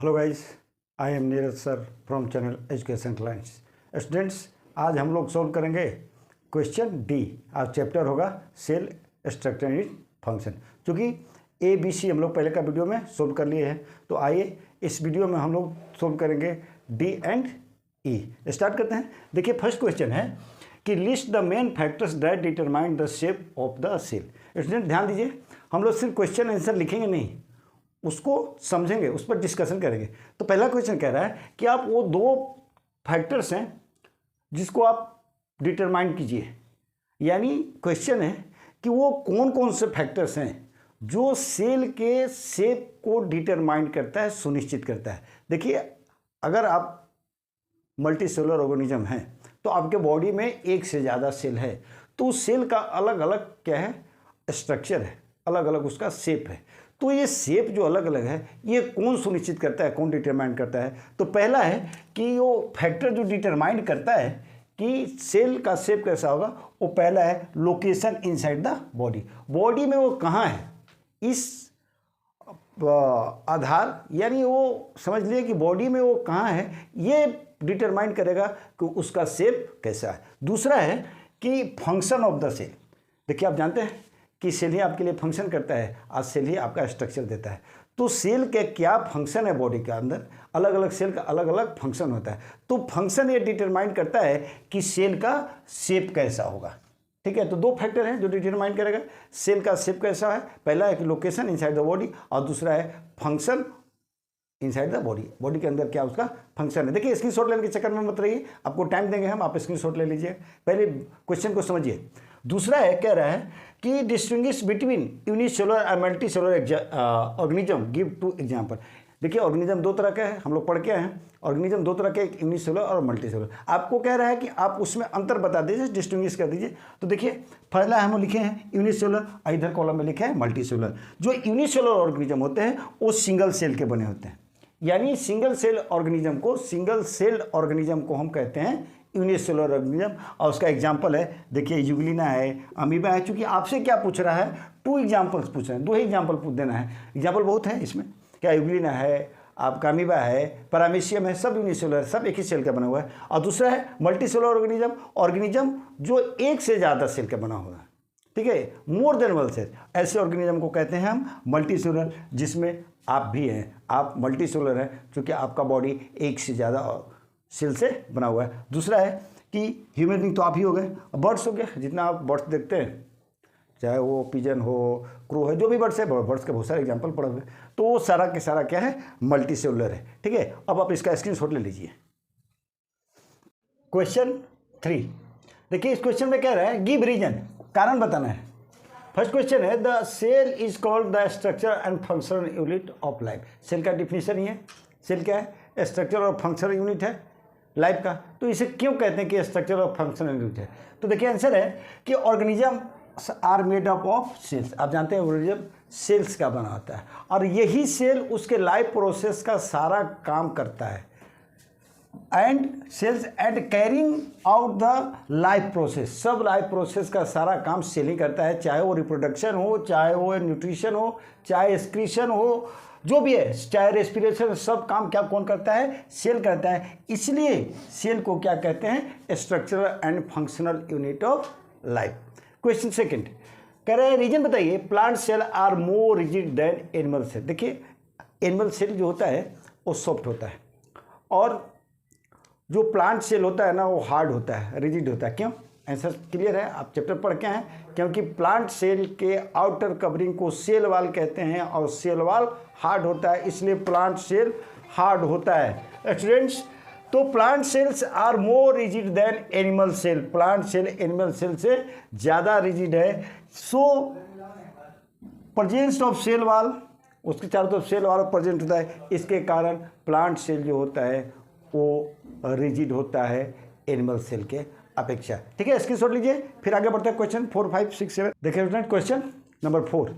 Hello guys, I am Neeraj sir from channel education clients. Students, आज हम लोग solve करेंगे क्वेश्चन डी। आज चैप्टर होगा सेल स्ट्रक्चर एंड फंक्शन। क्योंकि ए बी सी हम लोग पहले का वीडियो में सॉल्व कर लिए हैं, तो आइए इस वीडियो में हम लोग सॉल्व करेंगे डी एंड ई। स्टार्ट करते हैं। देखिए, फर्स्ट क्वेश्चन है कि list the main factors that determine the shape of the cell. Student ध्यान दीजिए, हम लोग सिर्फ क्वेश्चन आंसर लिखेंगे नहीं, उसको समझेंगे, उस पर डिस्कशन करेंगे। तो पहला क्वेश्चन कह रहा है कि आप वो दो फैक्टर्स हैं जिसको आप डिटरमाइन कीजिए। यानी क्वेश्चन है कि वो कौन कौन से फैक्टर्स हैं जो सेल के शेप को डिटरमाइन करता है, सुनिश्चित करता है। देखिए, अगर आप मल्टी सेलुलर ऑर्गेनिज्म हैं तो आपके बॉडी में एक से ज़्यादा सेल है, तो उस सेल का अलग अलग क्या है, स्ट्रक्चर है, अलग अलग उसका शेप है। तो ये शेप जो अलग अलग है, ये कौन सुनिश्चित करता है, कौन डिटरमाइन करता है? तो पहला है कि वो फैक्टर जो डिटरमाइन करता है कि सेल का शेप कैसा होगा, वो पहला है location inside the body. Body में वो कहाँ है, इस आधार, यानी वो समझ लिए कि बॉडी में वो कहाँ है, ये डिटरमाइन करेगा कि उसका शेप कैसा है। दूसरा है कि फंक्शन ऑफ द सेल। देखिए, आप जानते हैं कि सेल ही आपके लिए फंक्शन करता है, आज सेल ही आपका स्ट्रक्चर देता है। तो सेल के क्या फंक्शन है बॉडी के अंदर, अलग अलग सेल का अलग अलग फंक्शन होता है। तो फंक्शन ये डिटरमाइन करता है कि सेल का शेप कैसा होगा। ठीक है, तो दो फैक्टर हैं जो डिटरमाइन करेगा सेल का शेप कैसा है। पहला है कि लोकेशन इनसाइड द बॉडी, और दूसरा है function inside the body. Body के अंदर क्या उसका फंक्शन है। देखिए, स्क्रीनशॉट लेने के चक्कर में मत रहिए, आपको टाइम देंगे हम, आप स्क्रीनशॉट ले लीजिए, पहले क्वेश्चन को समझिए। दूसरा है, कह रहा है कि डिस्टिंग्विश बिटवीन यूनिसेलुलर और multi cellular organism, give two example. देखिए, ऑर्गेनिज्म दो तरह के हैं, हम लोग पढ़ के हैं। ऑर्गेनिज्म दो तरह के, एक यूनिसेलुलर और मल्टी सेलुलर। आपको कह रहा है कि आप उसमें अंतर बता दीजिए, डिस्टिंग्विश कर दीजिए। तो देखिए, पहला हम लिखे हैं यूनिसेलुलर, इधर कॉलम में लिखे हैं मल्टी सेलुलर। जो यूनिसेलुलर ऑर्गेनिज्म होते हैं वो सिंगल सेल के बने होते हैं, यानी सिंगल सेल ऑर्गेनिज्म को हम कहते हैं यूनिसेलुलर ऑर्गेनिज्म। और उसका एग्जांपल है, देखिए, यूग्लिना है, अमीबा है। चूंकि आपसे क्या पूछ रहा है, टू एग्जांपल्स पूछ रहे हैं, दो ही एग्जांपल पूछ देना है। एग्जांपल बहुत है इसमें, क्या यूग्लिना है, आपका अमीबा है, पैरामीशियम है, सब यूनिसेलुलर, सब एक ही सेल का बना हुआ है। और दूसरा है मल्टी सेलुलर ऑर्गेनिज्म जो एक से ज़्यादा सेल का बना हुआ है। ठीक है, मोर देन वन सेल, ऐसे ऑर्गेनिज्म को कहते हैं हम मल्टी सेलुलर, जिसमें आप भी हैं, आप मल्टी सेलुलर हैं, क्योंकि आपका बॉडी एक से ज़्यादा सेल से बना हुआ है। दूसरा है कि ह्यूमन बीइंग तो आप ही हो गए, बर्ड्स हो गए, जितना आप बर्ड्स देखते हैं, चाहे वो पिजन हो, क्रो है, जो भी बर्ड्स है, बर्ड्स के बहुत सारे एग्जांपल पड़े हुए, तो वो सारा के सारा क्या है, मल्टी सेलुलर है। ठीक है, अब आप इसका स्क्रीनशॉट ले लीजिए। क्वेश्चन 3, देखिए, इस क्वेश्चन में कह रहा है गिव रीजन, कारण बताना है। फर्स्ट क्वेश्चन है the cell is called the structure and functional unit of life. Cell का डिफिनेशन ही है, सेल क्या है, स्ट्रक्चर और फंक्शनल यूनिट है लाइफ का। तो इसे क्यों कहते हैं कि स्ट्रक्चर और फंक्शनल यूनिट है? तो देखिए, आंसर है कि organism are made up of cells. आप जानते हैं ऑर्गेनिज्म सेल्स का बना होता है, और यही सेल उसके लाइफ प्रोसेस का सारा काम करता है। And cells and carrying out the life process, सब लाइफ प्रोसेस का सारा काम सेल ही करता है, चाहे वो रिप्रोडक्शन हो, चाहे वो न्यूट्रिशन हो, चाहे एक्सक्रीशन हो, जो भी है, चाहे रेस्पिरेशन, सब काम क्या कौन करता है, सेल करता है। इसलिए सेल को क्या कहते हैं, structural and functional unit of life. Question second कह रहे हैं रीजन बताइए, plant cell are more rigid than animal cell. देखिए, एनिमल सेल जो होता है वो सॉफ्ट होता है, और जो प्लांट सेल होता है ना, वो हार्ड होता है, रिजिड होता है। क्यों? आंसर क्लियर है, आप चैप्टर पढ़ के हैं। क्योंकि प्लांट सेल के आउटर कवरिंग को सेल वाल कहते हैं, और सेल वाल हार्ड होता है, इसलिए प्लांट सेल हार्ड होता है। स्टूडेंट्स, तो plant cells are more rigid than animal cell. Plant cell animal cell से ज़्यादा रिजिड है। सो प्रेजेंस ऑफ सेल वाल, उसके चारों तरफ सेल वाल प्रेजेंट होता है, इसके कारण प्लांट सेल जो होता है वो रिजिड होता है एनिमल सेल के अपेक्षा। ठीक है, स्क्रीनशॉट लीजिए, फिर आगे बढ़ते हैं। क्वेश्चन 4, 5, 6, 7 देखिए स्टूडेंट, क्वेश्चन नंबर 4।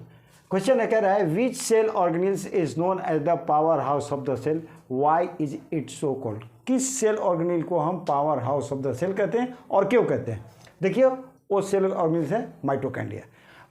क्वेश्चन है, कह रहा है which cell organism is known as the power house of the cell, why is it so called. किस सेल ऑर्गेनिल को हम power house of the cell कहते हैं और क्यों कहते हैं? देखिए, वो सेल ऑर्गेनिल है mitochondria.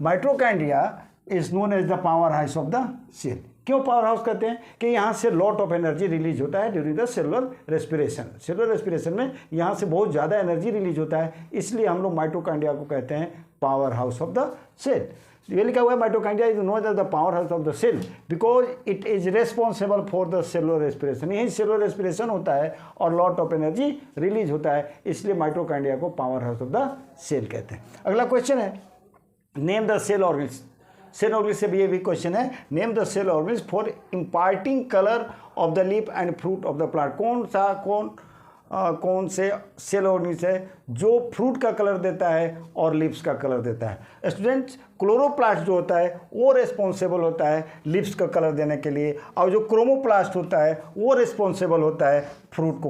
Mitochondria is known as the power house of the cell. क्यों पावर हाउस कहते हैं? कि यहाँ से लॉट ऑफ एनर्जी रिलीज होता है during the cellular respiration. Cellular respiration में यहाँ से बहुत ज़्यादा एनर्जी रिलीज होता है, इसलिए हम लोग माइटोकॉन्ड्रिया को कहते हैं power house of the cell. ये लिखा हुआ है mitochondria is known as the power house of the cell because it is responsible for the cellular respiration. यही सेलुलर रेस्पिरेशन होता है और लॉट ऑफ एनर्जी रिलीज होता है, इसलिए माइटोकॉन्ड्रिया को power house of the cell कहते हैं। अगला क्वेश्चन है name the cell organs. Cell organs से भी ये भी क्वेश्चन है, name the cell organs for imparting colour of the leaf and fruit of the plant. कौन से सेल ऑर्गन्स है जो फ्रूट का कलर देता है और लीव्स का कलर देता है? स्टूडेंट्स, क्लोरोप्लास्ट जो होता है वो रिस्पॉन्सिबल होता है लीव्स का कलर देने के लिए, और जो क्रोमोप्लास्ट होता है वो रिस्पॉन्सिबल होता है फ्रूट को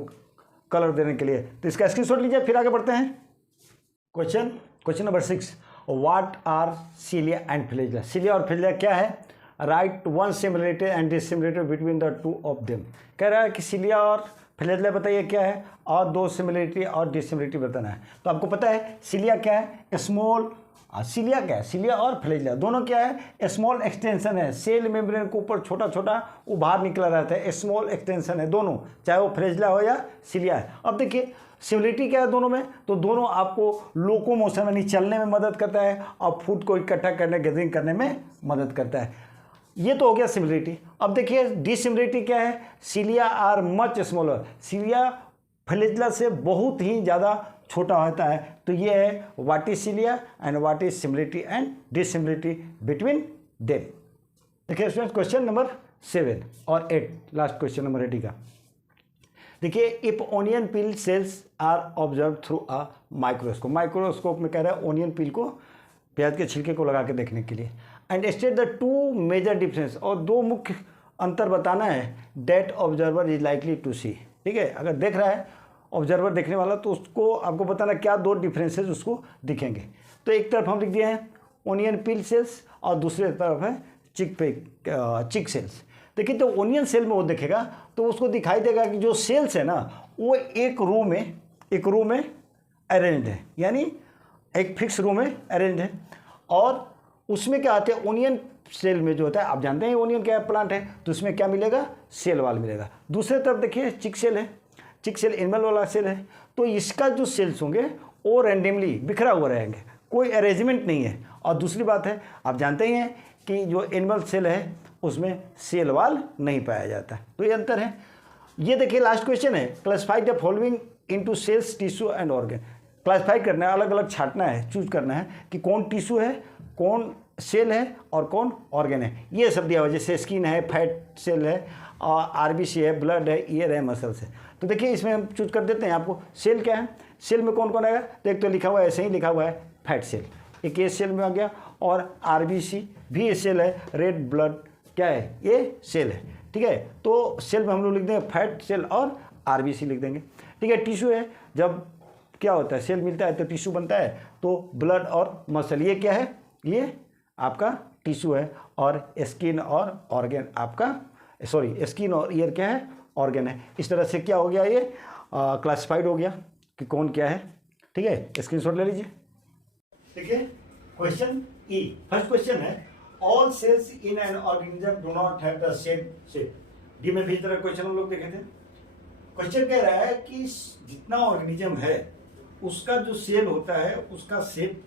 कलर देने के लिए। तो इसका स्क्रीनशॉट लीजिए, फिर आगे बढ़ते हैं। Question number 6, what are cilia and flagella? Cilia और फ्लैजिला क्या है? Right one similarity and dissimilarity between the two of them. कह रहा है कि सिलिया और फ्लैजिला बताइए क्या है, और दो सिमिलरिटी और डिसिमिलरिटी बताना है। तो आपको पता है सिलिया क्या है? स्मॉल। सिलिया क्या है? सिलिया और फ्लैजिला दोनों क्या है? स्मॉल एक्सटेंशन है, सेल मेम्ब्रेन के ऊपर छोटा छोटा उभार निकला रहता है, स्मॉल एक्सटेंशन है दोनों, चाहे वो फ्लैजिला हो या सिलिया है। अब देखिए सिमिलरिटी क्या है दोनों में? तो दोनों आपको लोकोमोशन यानी चलने में मदद करता है और फूड को इकट्ठा करने गैदरिंग करने में मदद करता है। ये तो हो गया सिमिलरिटी। अब देखिए डिसिमिलरिटी क्या है? Cilia are much smaller. Cilia flagella से बहुत ही ज़्यादा छोटा होता है। तो ये है what is cilia and what is similarity and dissimilarity between them. देखिए स्टूडेंट्स, क्वेश्चन नंबर 7 और 8, लास्ट क्वेश्चन नंबर 8 का। देखिए, if onion peel cells are observe through a microscope. Microscope में कह रहा है ओनियन पील को, प्याज के छिलके को लगा के देखने के लिए। And state the two major difference, और दो मुख्य अंतर बताना है that observer is likely to see. ठीक है, अगर देख रहा है ऑब्जर्वर देखने वाला तो उसको आपको बताना क्या दो डिफरेंसेस उसको दिखेंगे। तो एक तरफ हम लिख दिए हैं ओनियन पील सेल्स और दूसरे तरफ है चिक सेल्स। देखिए, तो ओनियन सेल में वो देखेगा तो उसको दिखाई देगा कि जो सेल्स है ना वो एक रो में अरेंज्ड है, यानी एक फिक्स रो में अरेंज्ड है। और उसमें क्या आते हैं ओनियन सेल में जो होता है, आप जानते हैं ओनियन क्या प्लांट है, तो उसमें क्या मिलेगा? सेल वाल मिलेगा। दूसरे तरफ देखिए चिक सेल है, चिक सेल एनिमल वाला सेल है, तो इसका जो सेल्स होंगे वो रैंडमली बिखरा हुआ रहेंगे, कोई अरेंजमेंट नहीं है। और दूसरी बात है, आप जानते ही हैं कि जो एनिमल सेल है उसमें सेल वाल नहीं पाया जाता, तो ये अंतर है। ये देखिए लास्ट क्वेश्चन है, classify the following into cells, tissue and organ. Classify करना है, अलग अलग छांटना है, चूज करना है कि कौन टिश्यू है, कौन सेल है और कौन ऑर्गन है। ये सब दिया हुआ है, जैसे स्किन है, फैट सेल है, और आरबीसी है, ब्लड है, ईयर है, मसल्स है। तो देखिए इसमें हम चूज कर देते हैं आपको सेल क्या है, सेल में कौन कौन आएगा। तो एक तो लिखा हुआ है, ऐसे ही लिखा हुआ है फैट सेल, एक ये सेल में आ गया, और आरबीसी भी ये सेल है, रेड ब्लड क्या है, ये सेल है। ठीक है, तो सेल में हम लोग लिख देंगे फैट सेल और आरबीसी लिख देंगे। ठीक है, टिश्यू है, जब क्या होता है सेल मिलता है तो टिश्यू बनता है, तो ब्लड और मसल, ये क्या है, ये आपका टिश्यू है। और स्किन और ऑर्गन आपका, सॉरी स्किन और ईयर क्या है, ऑर्गन है। इस तरह से क्या हो गया, ये क्लासिफाइड हो गया कि कौन क्या है। ठीक है, स्क्रीनशॉट ले लीजिए। देखिए क्वेश्चन ई, फर्स्ट क्वेश्चन है all cells in an organism do not have the same shape. D में भी इस तरह क्वेश्चन हम लोग देखे थे। क्वेश्चन कह रहा है कि जितना ऑर्गेनिज्म है उसका जो सेल होता है उसका शेप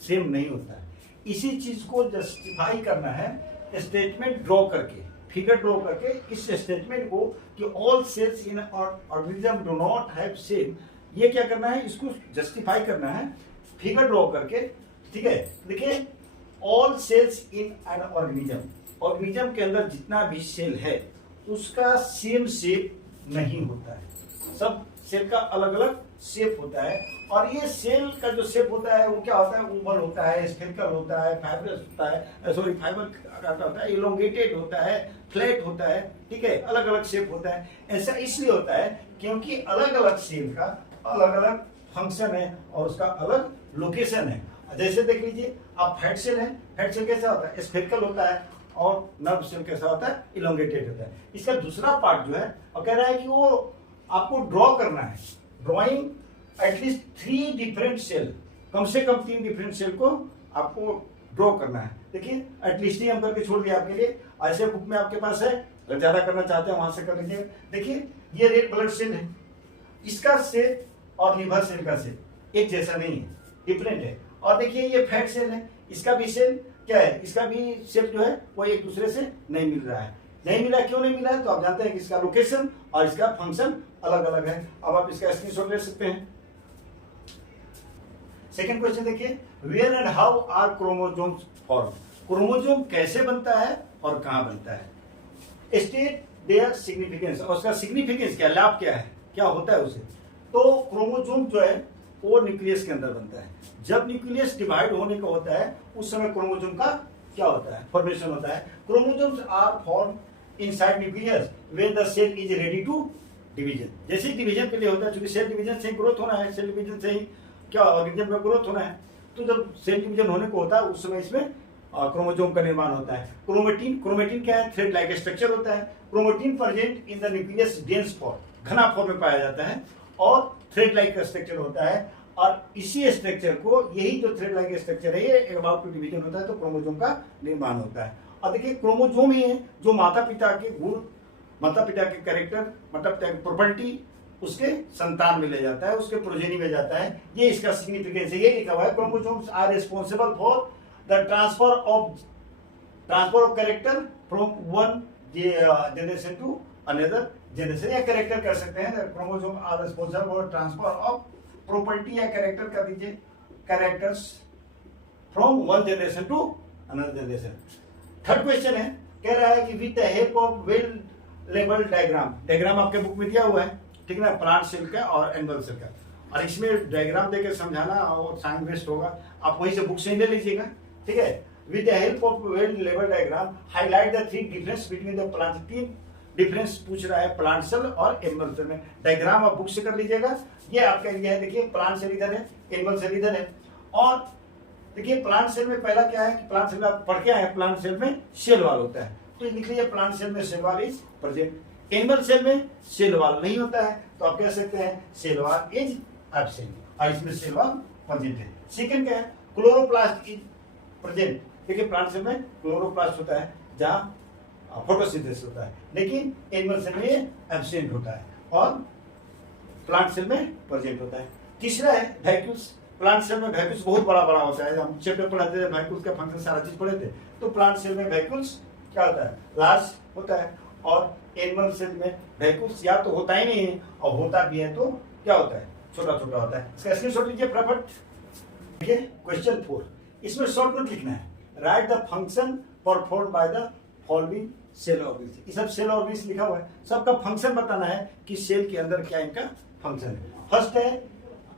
सेम नहीं होता है। इसी चीज को जस्टिफाई करना है स्टेटमेंट ड्रॉ करके, फिगर ड्रॉ करके इस स्टेटमेंट को कि all cells in organism do not have same, ये क्या करना है, इसको जस्टिफाई करना है फिगर ड्रॉ करके। ठीक है, देखिए all cells in an organism, organism के अंदर जितना भी सेल है उसका सेम शेप नहीं होता है, सब सेल का अलग अलग शेप होता है। और ये सेल का जो शेप होता है वो क्या होता है, ओवल होता है, स्फेरिकल होता है, फाइबरस होता है, सॉरी फाइबर होता है, इलोंगेटेड होता है, फ्लैट होता है। ठीक है, अलग अलग शेप होता है। ऐसा इसलिए होता है क्योंकि अलग अलग सेल का अलग अलग फंक्शन है और उसका अलग लोकेशन है। जैसे देख लीजिए आप फैट सेल है, फैट सेल कैसा होता है, स्फेरिकल होता है, और नर्व सेल कैसा होता है, इलोंगेटेड होता है। इसका दूसरा पार्ट जो है और कह रहा है कि वो आपको ड्रॉ करना है, ड्रॉइंग एटलीस्ट 3 डिफरेंट सेल, कम से कम 3 डिफरेंट सेल को आपको ड्रॉ करना है। देखिए एटलीस्ट ही हम करके छोड़ दिया आपके लिए, ऐसे बुक में आपके पास है, अगर ज्यादा करना चाहते हैं वहां से कर लीजिए। देखिए ये रेड ब्लड सेल है, इसका शेप और लिवर सेल का शेप एक जैसा नहीं है, डिफरेंट है। और देखिए ये फैट सेल है, इसका भी सेल क्या है, इसका भी शेप जो है वो एक दूसरे से नहीं मिल रहा है। नहीं मिला, क्यों नहीं मिला है, तो आप जानते हैं कि इसका लोकेशन और इसका फंक्शन अलग अलग है। अब आप इसका स्क्रीनशॉट ले सकते हैं। सेकंड क्वेश्चन देखिए, where and how are chromosomes form, chromosome कैसे बनता है और कहां बनता है। स्टेट देयर सिग्निफिकेंस, और उसका सिग्निफिकेंस क्या, लाभ क्या है, क्या होता है उसे। तो क्रोमोसोम जो है वो न्यूक्लियस के अंदर बनता है। जब न्यूक्लियस डिवाइड होने का होता है उस समय क्रोमोसोम का क्या होता है, फॉर्मेशन होता है। Chromosomes are form inside nucleus when the cell is ready to division. जैसे डिवीजन के लिए होता है, क्योंकि सेल डिवीजन से ग्रोथ होना है, सेल डिवीजन से ही क्या ऑर्गेनिज्म का ग्रोथ होना है। तो जब सेल डिवीजन होने को होता है उस समय इसमें क्रोमोसोम का निर्माण होता है। क्रोमेटिन, क्रोमेटिन क्या है, थ्रेड लाइक स्ट्रक्चर होता है। Chromatin present in the nucleus dense form, घना फॉर्म में पाया जाता है और थ्रेड लाइक स्ट्रक्चर होता है। और इसी स्ट्रक्चर को, यही जो थ्रेड लाइक स्ट्रक्चर है, ये अबाउट टू डिवीजन होता है तो क्रोमोसोम का निर्माण होता है। और देखिए क्रोमोसोम ही है जो माता पिता के गुण, माता पिता के कैरेक्टर, माता पिता की प्रॉपर्टी उसके संतान में ले जाता है, उसके प्रोजेनी में जाता है। ये इसका सिग्निफिकेंस है, ये लिखा हुआ है, chromosomes are responsible for the transfer of character from one generation to another generation, या कैरेक्टर कर सकते हैं। Chromosome are responsible for transfer of property या कैरेक्टर कर दीजिए, characters from one generation to another generation. Third question है, कह रहा है कि with the help of well label diagram, diagram आपके बुक में दिया हुआ है, ठीक है ना, प्लांट सेल का और एनिमल सेल का। और इसमें डायग्राम देकर समझाना और टाइम वेस्ट होगा, आप वहीं से बुक से ले लीजिएगा, ठीक है। With the help of well label diagram highlight the three difference between the plant, तीन डिफरेंस पूछ रहा है प्लांट सेल और एनिमल सेल में। डायग्राम आप बुक से कर लीजिएगा। ये आपका एरिया है, देखिए प्लांट सेल इधर है, एनिमल सेल इधर है। और देखिए प्लांट सेल में पहला क्या है कि प्लांट सेल में आप पढ़ के आए, प्लांट सेल में सेल वॉल होता है, तो लिख लीजिए प्लांट सेल में cell wall is present. Animal cell में सेल वॉल नहीं होता है, तो आप कह सकते हैं सेल वॉल इज एब्सेंट, और इसमें सेल वॉल प्रेजेंट है। सेकंड क्या है, क्लोरोप्लास्ट इज प्रेजेंट। देखिए प्लांट सेल में क्लोरोप्लास्ट होता है जहां फोटोसिंथेसिस होता है, लेकिन एनिमल सेल में एब्सेंट होता है और प्लांट सेल में प्रेजेंट होता है। तीसरा है वैक्यूल्स, प्लांट सेल में वैक्यूल्स बहुत बड़ा बड़ा होता है। हम चैप्टर पढ़ाते थे वैक्यूल्स का फंक्शन सारा चीज पढ़े थे, तो प्लांट सेल में वैक्यूल्स क्या होता है, लार्ज होता है। और एनिमल सेल में वैक्यूल्स या तो होता ही नहीं है, और होता भी है तो क्या होता है, छोटा छोटा होता है। इसका स्क्रीनशॉट लीजिए फटाफट। देखिए क्वेश्चन 4, इसमें शॉर्ट नोट लिखना है, write the function perform by the following cell organism. ये सब सेल ऑर्गेनिज्म लिखा हुआ है, सबका फंक्शन बताना है कि सेल के अंदर क्या इनका फंक्शन है। फर्स्ट है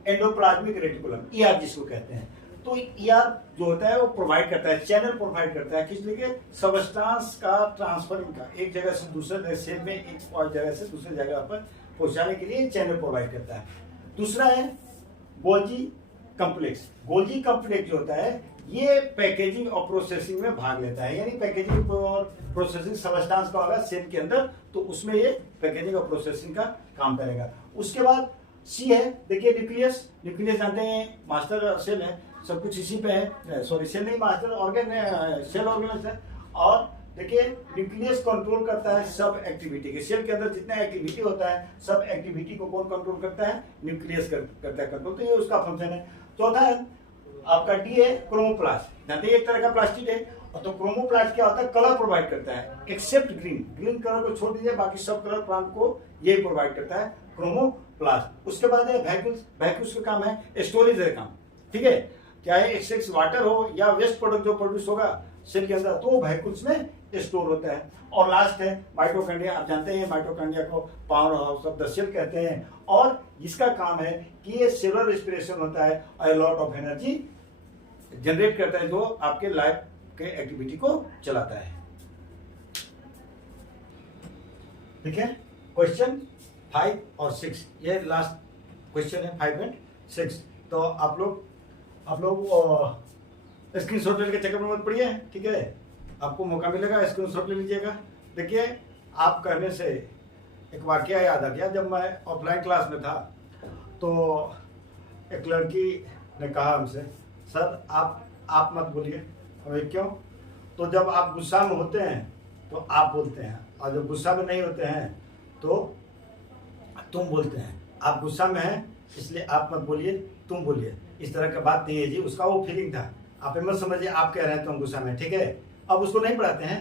एंडोप्लाज्मिक रेटिकुलम, ईआर जिसको कहते हैं। तो ईआर जो होता है वो प्रोवाइड करता है, चैनल प्रोवाइड करता है, किस लिए, सबस्टांस का ट्रांसफरिंग का, एक जगह से दूसरे सेल में, एक और जगह से दूसरे जगह पर पहुंचाने के लिए चैनल प्रोवाइड करता है। दूसरा है गोल्जी कॉम्प्लेक्स। गोल्जी कॉम्प्लेक्स जो होता है ये पैकेजिंग और प्रोसेसिंग में भाग लेता है, यानी पैकेजिंग और प्रोसेसिंग सबस्टांस का होगा सेल के अंदर, तो उसमें ये पैकेजिंग और प्रोसेसिंग का काम करेगा। उसके बाद सी है, देखिए न्यूक्लियस, न्यूक्लियस जानते हैं मास्टर सेल है, सब कुछ इसी पे है, सॉरी सेल नहीं मास्टर ऑर्गन, सेल ऑर्गेनल्स है। और देखिए न्यूक्लियस कंट्रोल करता है सब एक्टिविटी के, सेल के अंदर जितना एक्टिविटी होता है सब एक्टिविटी को कौन कंट्रोल करता है, न्यूक्लियस करता है कंट्रोल, तो ये उसका फंक्शन है। चौथा है आपका डी है क्रोमोप्लास्ट, जानते हैं एक तरह का प्लास्टिक है, और तो क्रोमोप्लास्ट क्या होता है, कलर प्रोवाइड करता है एक्सेप्ट ग्रीन, ग्रीन कलर को छोड़ दीजिए, बाकी सब कलर प्लांट को ये प्रोवाइड करता है क्रोमोप्लास्ट। उसके बाद है वैक्यूल्स, वैक्यूल्स का काम है स्टोरेज का काम, ठीक है, क्या है एक्सेस वाटर हो या वेस्ट प्रोडक्ट जो प्रोड्यूस होगा सेल के अंदर, तो वैक्यूल्स में स्टोर होता है। और लास्ट है माइटोकॉन्ड्रिया, आप जानते हैं माइटोकॉन्ड्रिया को power house of the cell कहते हैं, और इसका काम है कि ये सेलुलर रेस्पिरेशन होता है, a lot of energy generate करता है, जो आपके लाइफ के एक्टिविटी को चलाता है। ठीक है, क्वेश्चन 5 और 6, ये लास्ट क्वेश्चन है 5 एंड 6। तो आप लोग स्क्रीनशॉट लेके चेकअप मत पढ़िए, ठीक है, आपको मौका मिलेगा स्क्रीनशॉट ले लीजिएगा। देखिए आप कहने से एक वाकया याद आ गया, जब मैं ऑफलाइन क्लास में था तो एक लड़की ने कहा हमसे, सर आप मत बोलिए, हमें क्यों? तो जब आप गुस्सा में होते हैं तो आप बोलते हैं, और जब गुस्सा में नहीं होते हैं तो तुम बोलते हैं। आप गुस्सा में हैं इसलिए आप मत बोलिए, तुम बोलिए। इस तरह का बात नहीं है जी, उसका वो फीलिंग था। आप मत समझिए आप कह रहे हैं तुम गुस्सा में, ठीक है। अब उसको नहीं पढ़ाते हैं,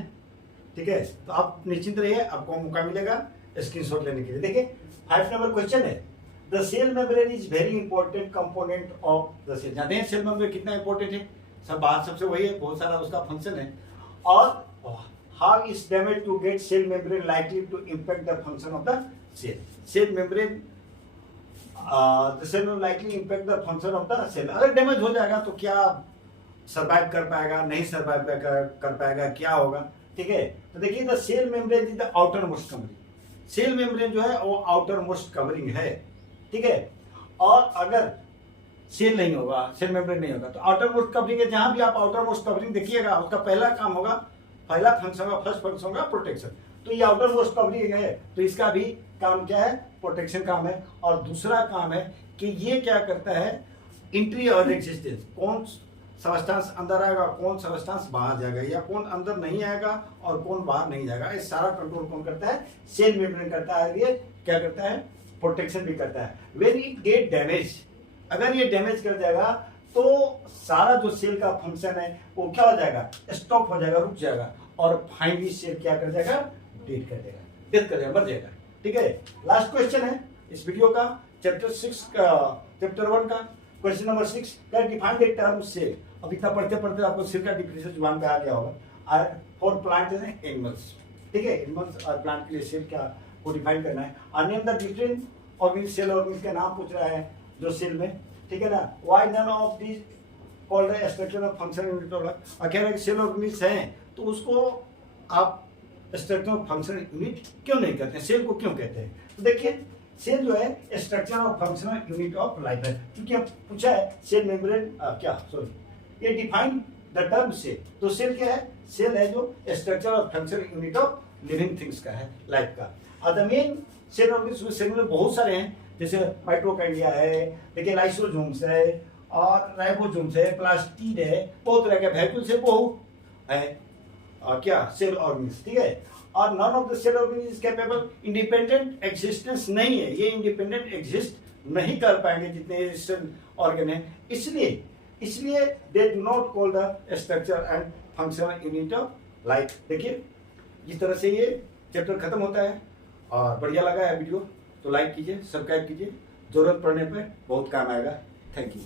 ठीक है। तो आप निश्चिंत रहिए, आपको मौका मिलेगा स्क्रीनशॉट लेने के लिए। देखिए 5 नंबर क्वेश्चन है, the cell membrane is very important component of the cell. जानते हैं सेल मेम्ब्रेन कितना इंपॉर्टेंट है? सब बात सबसे वही है, बहुत सारा उसका फंक्शन है। और how is damage to get cell membrane likely to impact the function of the cell. Cell membrane the cell will likely impact the function of the cell. अगर डैमेज हो जाएगा तो क्या सर्वाइव कर पाएगा, नहीं सर्वाइव कर पाएगा, क्या होगा, ठीक है। तो देखिए the cell membrane is the outer most covering. Cell membrane जो है वो आउटर मोस्ट कवरिंग है, ठीक है। और अगर सेल नहीं होगा, सेल मेम्ब्रेन नहीं होगा तो आउटर मोस्ट कवरिंग है। जहां भी आप आउटर मोस्ट कवरिंग देखिएगा उसका पहला काम होगा, पहला फंक्शन होगा, फर्स्ट फंक्शन होगा प्रोटेक्शन। तो ये आउटर मोस्ट कवरिंग है, तो इसका भी काम क्या है? प्रोटेक्शन काम है। और दूसरा काम है कि ये क्या करता है? एंट्री और एग्जिस्टेंस, कौन सबस्टेंस अंदर आएगा, कौन सबस्टेंस बाहर जाएगा, या कौन अंदर नहीं आएगा और कौन बाहर नहीं जाएगा, ये सारा कंट्रोल कौन करता है? सेल मेम्ब्रेन करता है। ये क्या करता है? प्रोटेक्शन भी करता है। व्हेन इट गेट डैमेज, अगर ये डैमेज कर जाएगा तो सारा जो सेल का फंक्शन है वो क्या हो जाएगा? स्टॉप हो जाएगा, रुक जाएगा, और फाइनली सेल क्या कर जाएगा? डेथ कर देगा, डेथ कर जाएगा, मर जाएगा, ठीक है। लास्ट क्वेश्चन है इस वीडियो का, चैप्टर 1 का question number 6, define the term cell. अब इतना पढ़ते पढ़ते आपको सेल का डिफिनेशन जुबान पे आ गया होगा। फॉर प्लांट एंड एनिमल्स, ठीक है, एनिमल्स और प्लांट के लिए सेल क्या को डिफाइन करना है। और name the different organelles, cell organelles का नाम पूछ रहा है जो सेल में, ठीक है ना। Why none of this called the structure of function unit of life. और कह रहे हैं सेल ऑर्गेनिज हैं तो उसको आप स्ट्रक्चर ऑफ फंक्शन यूनिट क्यों नहीं कहते हैं, सेल को क्यों कहते हैं? तो देखिए सेल जो है structure of functional unit of life है, क्योंकि अब पूछा है सेल मेम्ब्रेन ये डिफाइन द टर्म सेल। तो सेल क्या है? सेल है जो structure of functional unit of living things का है, लाइफ का। और the main cell organism, cell में बहुत सारे हैं, जैसे माइटोकॉन्ड्रिया है, देखिए लाइसोसोम्स है, और राइबोसोम्स है, प्लास्टिड है, बहुत तरह के वैक्यूल्स है, वो है क्या? सेल ऑर्गेनिज्म, ठीक है। और none of the cell organism is capable independent existence नहीं है, ये इंडिपेंडेंट एग्जिस्ट नहीं कर पाएंगे जितने सेल ऑर्गन है, इसलिए they do not call the structure and functional unit of life. देखिए इस तरह से ये चैप्टर खत्म होता है। और बढ़िया लगा है वीडियो तो लाइक कीजिए, सब्सक्राइब कीजिए, जरूरत पड़ने पर बहुत काम आएगा। Thank you.